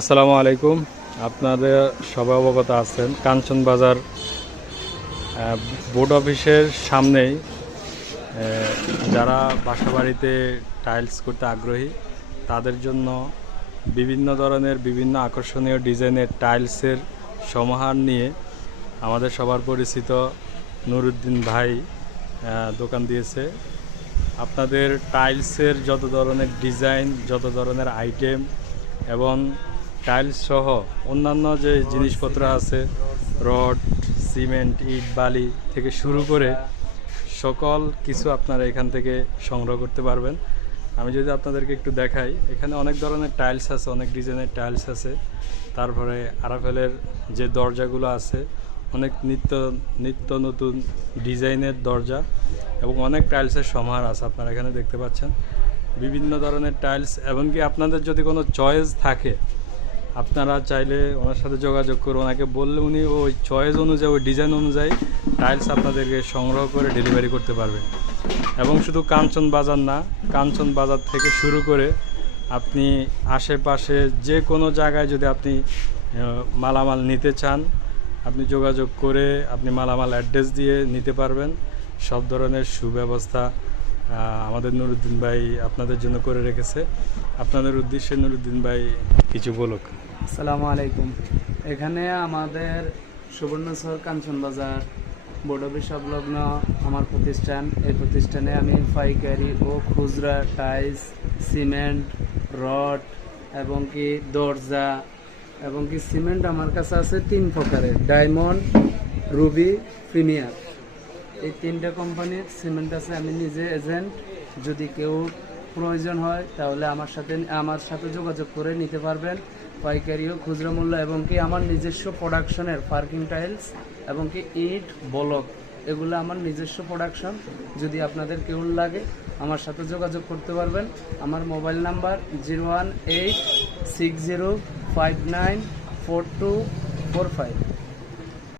আসসালামু আলাইকুম। আপনাদের সবাই অবগত আছেন কাঞ্চন বাজার বোর্ড অফিসের সামনেই যারা বাসাবাড়িতে টাইলস করতে আগ্রহী তাদের জন্য বিভিন্ন ধরনের বিভিন্ন আকর্ষণীয় ডিজাইনের টাইলসের সমাহার নিয়ে আমাদের সবার পরিচিত নুরুদ্দিন ভাই দোকান দিয়েছে। আপনাদের টাইলসের যত ধরনের ডিজাইন, যত ধরনের আইটেম এবং টাইলস সহ অন্যান্য যে জিনিসপত্র আছে, রড, সিমেন্ট, ইট, বালি থেকে শুরু করে সকল কিছু আপনারা এখান থেকে সংগ্রহ করতে পারবেন। আমি যদি আপনাদেরকে একটু দেখাই, এখানে অনেক ধরনের টাইলস আছে, অনেক ডিজাইনের টাইলস আছে। তারপরে আরাফেলের যে দরজাগুলো আছে, অনেক নিত্য নতুন ডিজাইনের দরজা এবং অনেক টাইলসের সমাহার আছে আপনারা এখানে দেখতে পাচ্ছেন। বিভিন্ন ধরনের টাইলস, এমনকি আপনাদের যদি কোনো চয়েস থাকে আপনারা চাইলে ওনার সাথে যোগাযোগ করে ওনাকে বললে উনি ওই চয়েস অনুযায়ী, ওই ডিজাইন অনুযায়ী টাইলস আপনাদেরকে সংগ্রহ করে ডেলিভারি করতে পারবে। এবং শুধু কাঞ্চন বাজার না, কাঞ্চন বাজার থেকে শুরু করে আপনি আশেপাশে যে কোনো জায়গায় যদি আপনি মালামাল নিতে চান, আপনি যোগাযোগ করে আপনি মালামাল অ্যাড্রেস দিয়ে নিতে পারবেন। সব ধরনের সুব্যবস্থা আমাদের নুরুদ্দিন ভাই আপনাদের জন্য করে রেখেছে। আপনাদের উদ্দেশ্যে নুরুদ্দিন ভাই কিছু বলুক। আসসালামু আলাইকুম। এখানে আমাদের সুবর্ণচর কাঞ্চন বাজার বোর্ড অফিস সংলগ্ন আমার প্রতিষ্ঠান। এই প্রতিষ্ঠানে আমি পাইকারি ও খুচরা টাইলস, সিমেন্ট, রড এবং কি দরজা এবং কি সিমেন্ট আমার কাছে আছে 3 প্রকারের: ডায়মন্ড, রুবি, প্রিমিয়ার। এই 3টা কোম্পানির সিমেন্ট আছে। আমি নিজে এজেন্ট। যদি কেউ প্রয়োজন হয় তাহলে আমার সাথে যোগাযোগ করে নিতে পারবেন, পাইকারি ও খুচরা মূল্য। এবং কি আমার নিজস্ব প্রোডাকশনের পার্কিং টাইলস এবং কি ইট, ব্লক, এগুলো আমার নিজস্ব প্রোডাকশন। যদি আপনাদের কেউ লাগে আমার সাথে যোগাযোগ করতে পারবেন। আমার মোবাইল নাম্বার 01860594245।